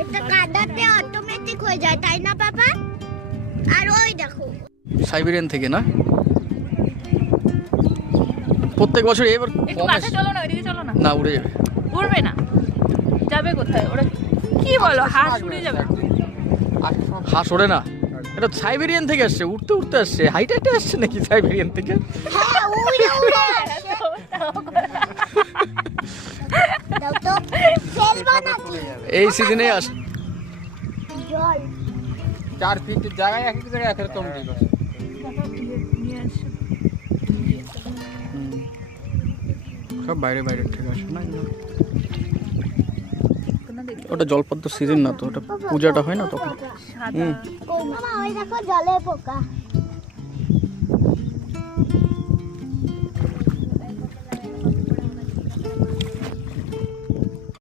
এটা কাদাতে অটোমেটিক হয়ে যায় তাই না বাবা? আর ওই দেখো সাইবেরিয়ান থেকে না প্রত্যেক বছর এবার একটু কাছে চলো না, ওইদিকে চলো না। না উড়ে যাবে। উড়বে না, যাবে কোথায় ওরা? কি বলো, হাঁস উড়ে যাবে? হাঁস ওড়ে না, এটা সাইবেরিয়ান থেকে আসছে, উঠতে উঠতে আসছে, হাইটে হাইটে আসছে নাকি সাইবেরিয়ান থেকে? হ্যাঁ উড়ে উড়ে দাও তো ফেলবা নাকি এই সিজনে আস জল 4 ফিট জায়গায় এক জায়গায় এক রকম দিবে। সব বাইরে বাইরে থেকে আসে না ওটা জলপদ্ম সিজন না তো, ওটা পূজাটা হয় না তখন। সাদা মামা ওই দেখো জলের পোকা